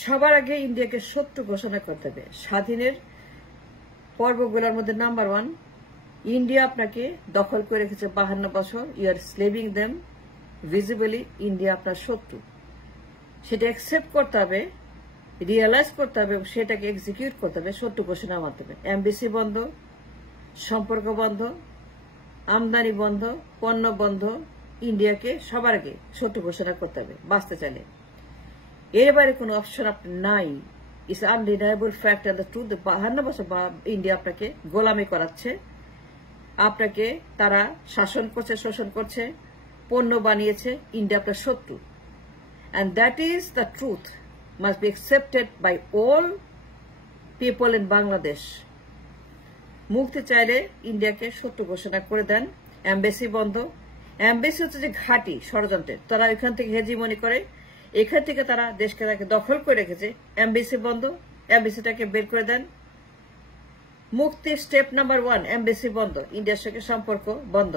সবার আগে ইন্ডিয়াকে শত্রু ঘোষণা করতে হবে। স্বাধীনের পর্বগুলোর মধ্যে নাম্বার 1, ইন্ডিয়া আপনাকে দখল করে রেখেছে 52 বছর। You are slaving them visibly. India আপনার শত্রু, সেটা অ্যাকসেপ্ট করতে হবে, রিয়েলাইজ করতে হবে এবং সেটাকে এক্সিকিউট করতে হবে। শত্রু ঘোষণার মাধ্যমে এমবিসি বন্ধ, সম্পর্ক বন্ধ, আমদানি বন্ধ, পণ্য বন্ধ। ইন্ডিয়াকে সবার আগে শত্রু ঘোষণা করতে হবে বাঁচতে চাইলে। এবারে কোনো অপশন আপনার নাই। It's undeniable fact and the truth. 52 বছর ইন্ডিয়া আপনাকে গোলামি করাচ্ছে, আপনাকে তারা শাসন করছে, শোষণ করছে, পণ্য বানিয়েছে। ইন্ডিয়া আপনার শত্রু, and that is the truth must be accepted by all people in Bangladesh. মুক্তি চাইলে ইন্ডিয়াকে শত্রু ঘোষণা করে দেন। এমবেসি বন্ধ। এমবেসি হচ্ছে যে ঘাঁটি ষড়যন্ত্রের, তারা এখান থেকে হেজিমনি করে, এখান থেকে তারা দেশকে তাকে দখল করে রেখেছে। এমবেসি বন্ধ, এমবেসিটাকে বের করে দেন। মুক্তি স্টেপ নাম্বার 1, এমবেসি বন্ধ, ইন্ডিয়ার সঙ্গে সম্পর্ক বন্ধ।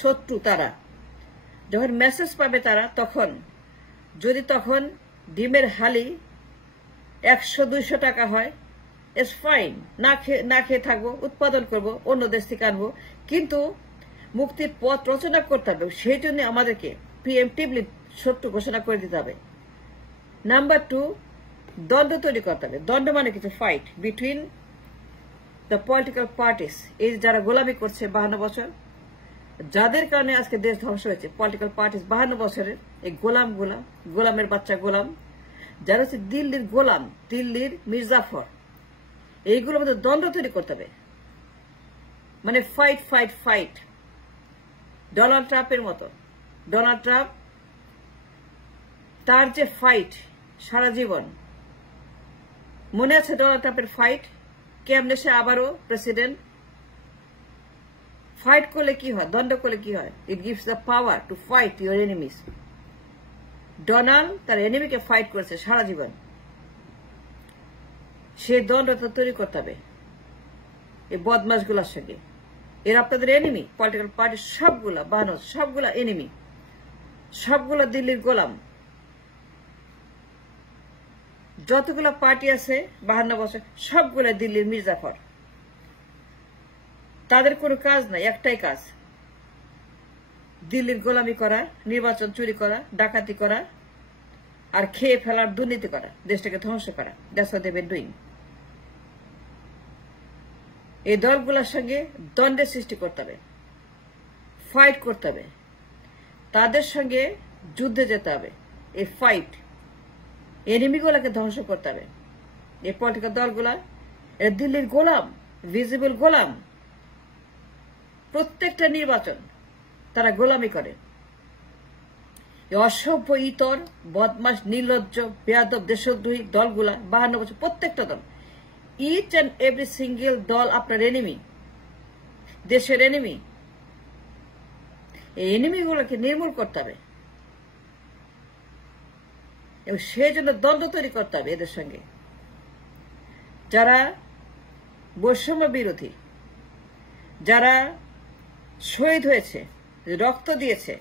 শত্রু তারা, যখন মেসেজ পাবে তারা, তখন যদি তখন ডিমের হালি 100-200 টাকা হয়, ইটস ফাইন, না খেয়ে থাকবো, উৎপাদন করব, অন্য দেশ থেকে আনবো, কিন্তু মুক্তির পথ রচনা করতে হবে। সেই জন্য আমাদেরকে প্রিএমটিভলি শত্রু ঘোষণা করে দিতে হবে। নাম্বার 2, দ্বন্দ্ব তৈরি করতে হবে। দ্বন্দ্ব মানে কিছু fight between the political parties. এই যারা গোলামি করছে 52 বছর, যাদের কারণে আজকে দেশ ধ্বংস হয়েছে, পলিটিক্যাল পার্টিস 52 বছরের এই গোলামের বাচ্চা গোলাম, যারা হচ্ছে দিল্লির গোলাম, দিল্লির মির্জাফর, এইগুলোর মধ্যে দ্বন্দ্ব তৈরি করতে হবে। মানে ফাইট ফাইট ফাইট। ডোনাল্ড ট্রাম্পের মতো, ডোনাল্ড ট্রাম্প তার যে ফাইট সারা জীবন, মনে আছে ডোনাল্ড ট্রাম্পের ফাইট, কেমনে সে আবারও প্রেসিডেন্ট। ফাইট করলে কি হয়, দ্বন্দ্ব করলে কি হয়? It gives the power to fight your enemies. Donald তার এনিমিকে ফাইট করেছে সারা জীবন। সে দ্বন্দ্বটা তৈরি করতে হবে এই বদমাশগুলোর সঙ্গে। এরা আপনাদের এনিমি, পলিটিক্যাল পার্টি সবগুলা, সবগুলা এনিমি, সবগুলা দিল্লির গোলাম। যতগুলা পার্টি আছে 52 বছর, সবগুলা দিল্লির মির্জাফর। তাদের কোনো কাজ নাই, একটাই কাজ, দিল্লির গোলামি করা, নির্বাচন চুরি করা, ডাকাতি করা, আর খেয়ে ফেলার, দুর্নীতি করা, দেশটাকে ধ্বংস করা। That's what they been doing. এই দলগুলোর সঙ্গে দ্বন্দ্বের সৃষ্টি করতে হবে, ফাইট করতে হবে, তাদের সঙ্গে যুদ্ধে যেতে হবে। এই ফাইট, এনিমিগুলোকে ধ্বংস করতে হবে। এই পলিটিক্যাল দলগুলা এরা দিল্লির গোলাম, ভিজিবল গোলাম। প্রত্যেকটা নির্বাচন তারা গোলামি করে। অসভ্য, ইতর, বদমাস, নির্লজ্জ, বেয়াদব, দেশদ্রোহী দলগুলা 52 বছর, প্রত্যেকটা দল, ইচ অ্যান্ড এভরি সিঙ্গেল দল আপনার এনিমি, দেশের এনিমি। এই এনিমিগুলোকে নির্মূল করতে হবে এবং সেই জন্য দ্বন্দ্ব তৈরি করতে হবে এদের সঙ্গে। যারা বৈষম্য বিরোধী, যারা শহীদ হয়েছে, রক্ত দিয়েছে,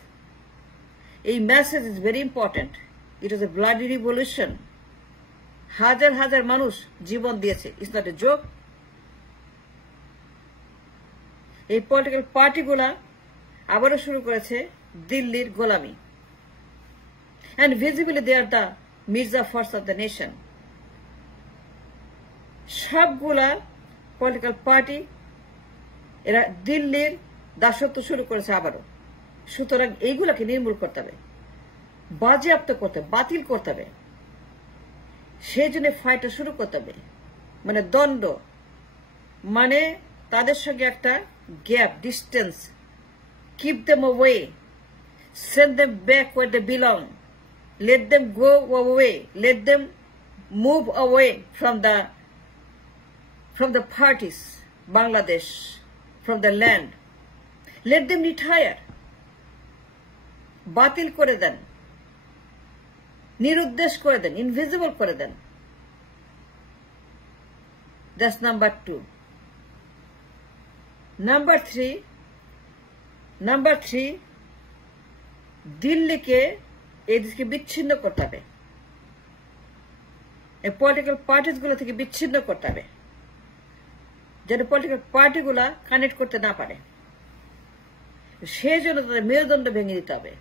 এই message is very important. It was A bloody revolution. হাজার হাজার মানুষ জীবন দিয়েছে, ইটস নট এ জোক। এই পলিটিক্যাল পার্টিগুলা আবারও শুরু করেছে দিল্লির গোলামি। And visibly they are the Mirzafars of the nation. সবগুলা পলিটিক্যাল পার্টি এরা দিল্লির দাসত্ব শুরু করেছে আবারও। সুতরাং এইগুলাকে নির্মূল করতে হবে, বাজেয়াপ্ত করতে হবে, বাতিল করতে হবে। সেই জন্য ফাইটটা শুরু করতে হবে। মানে দ্বন্দ্ব, মানে তাদের সঙ্গে একটা gap, distance, keep them away, send them back where they belong, let them go away, let them move away from the parties, Bangladesh, from the land, let them retire, বাতিল করে দেন, নিরুদ্দেশ করে দেন, ইনভিজিবল করে দেন। That's number 2. নাম্বার থ্রি, দিল্লিকে এই দেশকে বিচ্ছিন্ন করতে হবে, এই পলিটিক্যাল পার্টিস গুলো থেকে বিচ্ছিন্ন করতে হবে, যেন পলিটিক্যাল পার্টিগুলা কানেক্ট করতে না পারে। সেই জন্য তাদের মেরুদণ্ড ভেঙে দিতে হবে।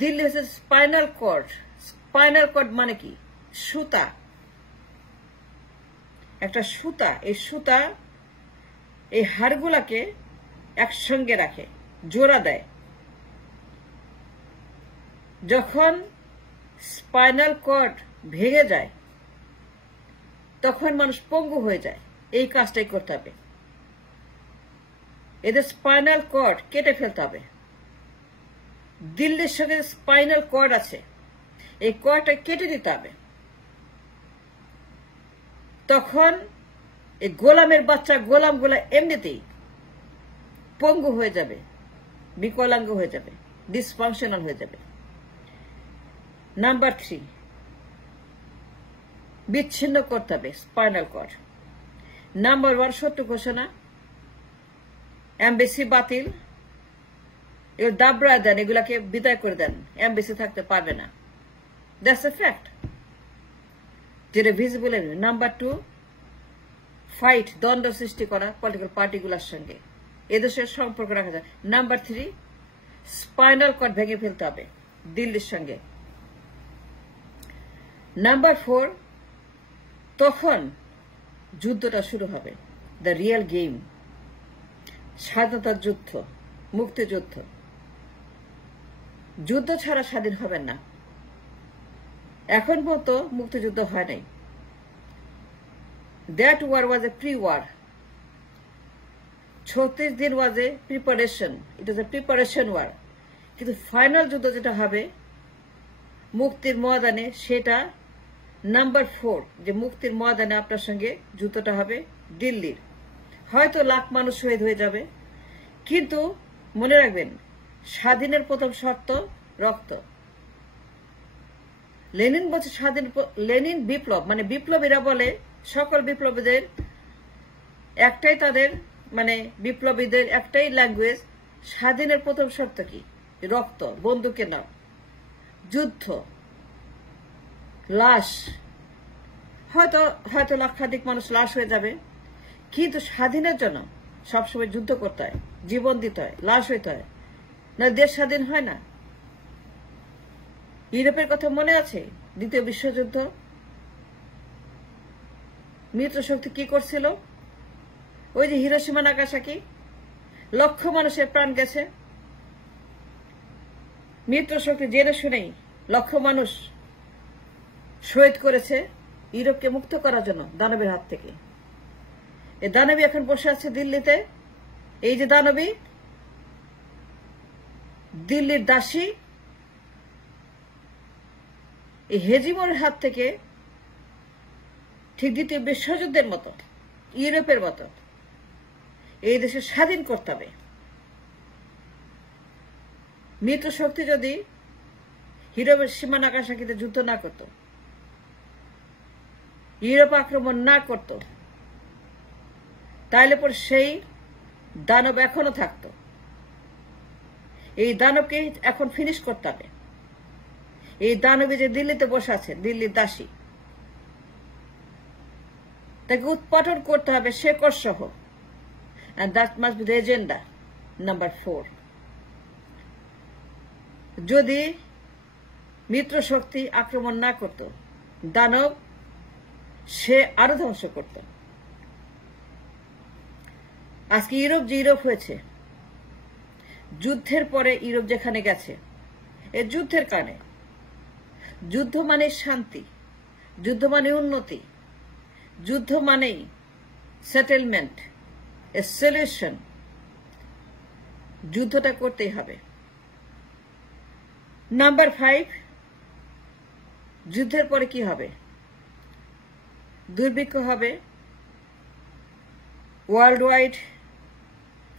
দিল্লি হচ্ছে স্পাইনাল কর্ড। স্পাইনাল কর্ড মানে কি? সুতা, একটা সুতা। এই সুতা এই হাড়গুলাকে একসঙ্গে রাখে, জোড়া দেয়। যখন স্পাইনাল কর্ড ভেঙে যায় তখন মানুষ পঙ্গু হয়ে যায়। এই কাজটাই করতে হবে, এদের স্পাইনাল কর্ড কেটে ফেলতে হবে। দিল্লির সঙ্গে স্পাইনাল কর্ড আছে, এই কর্ডটা কেটে দিতে হবে। তখন এই গোলামের বাচ্চা গোলামগুলা এমনিতেই পঙ্গু হয়ে যাবে, বিকলাঙ্গ হয়ে যাবে, ডিসফাংশনাল হয়ে যাবে। নাম্বার থ্রি, বিচ্ছিন্ন করতে হবে স্পাইনাল কর্ড। নাম্বার ওয়ান, সত্য ঘোষণা, এমবেসি বাতিল, এগুলো দাবড়ায় দেন, এগুলাকে বিদায় করে দেন, এমবেসি থাকতে পারবে না। দ্যাটস এ ফ্যাক্ট, যেটা ভিজিবল। নাম্বার টু, ফাইট, দ্বন্দ্ব সৃষ্টি করা পলিটিক্যাল পার্টিগুলোর সঙ্গে, এদেশের সম্পর্ক রাখা যায়। নাম্বার থ্রি, স্পাইনাল কর্ড ভেঙে ফেলতে হবে দিল্লির সঙ্গে। নাম্বার ফোর, তখন যুদ্ধটা শুরু হবে, দ্য রিয়েল গেম, স্বাধীনতার যুদ্ধ, মুক্তিযুদ্ধ। যুদ্ধ ছাড়া স্বাধীন হবেন না। এখন পর্যন্ত মুক্তিযুদ্ধ হয় নাই। That war was a pre war. 36 দিন was a preparation, it was a preparation war. কিন্তু ফাইনাল যুদ্ধ যেটা হবে মুক্তির ময়দানে, সেটা নাম্বার ফোর, যে মুক্তির ময়দানে আপনার সঙ্গে যুদ্ধটা হবে দিল্লির। হয়তো লাখ মানুষ শহীদ হয়ে যাবে, কিন্তু মনে রাখবেন স্বাধীনের প্রথম শর্ত রক্ত। লেনিন বলছে লেনিন বিপ্লব, মানে বিপ্লবীরা বলে, সকল বিপ্লবীদের একটাই, তাদের মানে বিপ্লবীদের একটাই ল্যাঙ্গুয়েজ, স্বাধীনের প্রথম শর্ত কি? রক্ত, বন্দুকে নাও, যুদ্ধ, লাশ। হয়তো লক্ষাধিক মানুষ লাশ হয়ে যাবে, কিন্তু স্বাধীনের জন্য সবসময় যুদ্ধ করতে হয়, জীবন দিতে হয়, লাশ হইতে হয়, না দেশ স্বাধীন হয় না। ইউরোপের কথা মনে আছে? দ্বিতীয় বিশ্বযুদ্ধ, মিত্র শক্তি কি করছিল? ওই যে হিরোশিমা নাগাসাকি, লক্ষ মানুষের প্রাণ গেছে। মিত্র শক্তি জেনে শুনেই লক্ষ মানুষ শহীদ করেছে ইউরোপকে মুক্ত করার জন্য দানবের হাত থেকে। এই দানবী এখন বসে আছে দিল্লিতে। এই যে দানবী, দিল্লির দাসী, এই হেজিমনের হাত থেকে ঠিক দ্বিতীয় বিশ্বযুদ্ধের মতো, ইউরোপের মতো এই দেশে স্বাধীন করতে হবে। মিত্র শক্তি যদি হিরোশিমা নাগাসাকিতে যুদ্ধ না করত, ইউরোপ আক্রমণ না করত, তাইলে পর সেই দানব এখনো থাকত। এই দানবকে এখন ফিনিশ করতে হবে। এই দানবী যে দিল্লিতে বসে আছে, দিল্লির দাসী, তাকে উৎপাটন করতে হবে শেকড় সহ। And that must be the agenda number 4. যদি মিত্র শক্তি আক্রমণ না করত, দানব সে আরো ধ্বংস করত। আজকে ইউরোপ যে ইউরোপ হয়েছে, যুদ্ধের পরে ইউরোপ যেখানে গেছে, এই যুদ্ধের কারণে। যুদ্ধ মানে শান্তি, যুদ্ধ মানে উন্নতি, যুদ্ধ মানেই সেটেলমেন্ট, এ সলিউশন। যুদ্ধটা করতেই হবে। নাম্বার 5, যুদ্ধের পরে কি হবে? দুর্ভিক্ষ হবে, ওয়ার্ল্ড ওয়াইড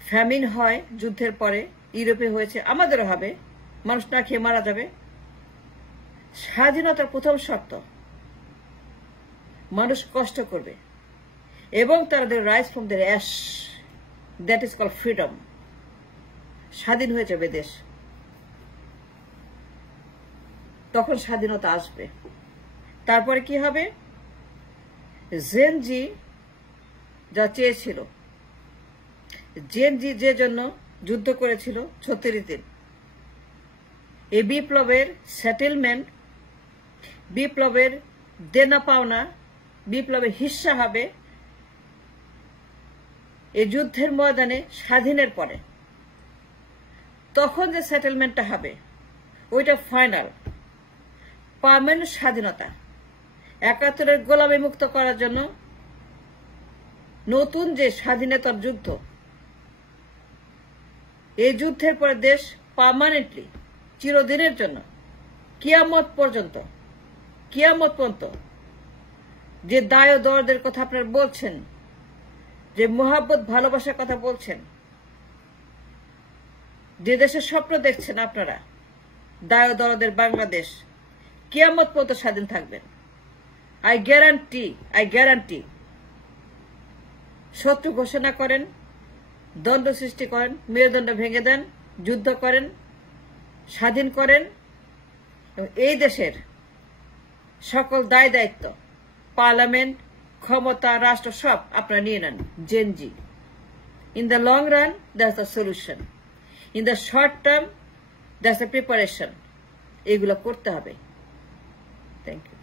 ফ্যামিন হয় যুদ্ধের পরে। ইউরোপে হয়েছে, আমাদেরও হবে, মানুষ না খেয়ে মারা যাবে। স্বাধীনতার প্রথম শর্ত, মানুষ কষ্ট করবে। এবং তাদের rise from the ash, that is call freedom. স্বাধীন হয়ে যাবে দেশ, তখন স্বাধীনতা আসবে। তারপরে কি হবে? জেনজি যা চেয়েছিল, জেনজি যে জন্য যুদ্ধ করেছিল 36 দিন, এই বিপ্লবের সেটেলমেন্ট, বিপ্লবের দেনা পাওনা, বিপ্লবের হিস্সা হবে এই যুদ্ধের ময়দানে স্বাধীনের পরে। তখন যে সেটেলমেন্টটা হবে ওইটা ফাইনাল পার্মানেন্ট স্বাধীনতা। 71-এর গোলামি মুক্ত করার জন্য নতুন যে স্বাধীনতার যুদ্ধ, এই যুদ্ধের পরে দেশ পার্মানেন্টলি চিরদিনের জন্য কিয়ামত পর্যন্ত যে দায় ও দরদের কথা আপনারা বলছেন, যে মোহাব্বত ভালোবাসার কথা বলছেন, যে দেশের স্বপ্ন দেখছেন আপনারা, দায় ও দরদের বাংলাদেশ, কিয়ামত পর্যন্ত স্বাধীন থাকবেন। I guarantee. শত্রু ঘোষণা করেন, দ্বন্দ্ব সৃষ্টি করেন, মেরুদণ্ড ভেঙে দেন, যুদ্ধ করেন, স্বাধীন করেন, এবং এই দেশের সকল দায় দায়িত্ব, পার্লামেন্ট, ক্ষমতা, রাষ্ট্র সব আপনারা নিয়ে নেন। Gen Z, in the long run that's the solution, in the short term that's the preparation. এগুলো করতে হবে। Thank you.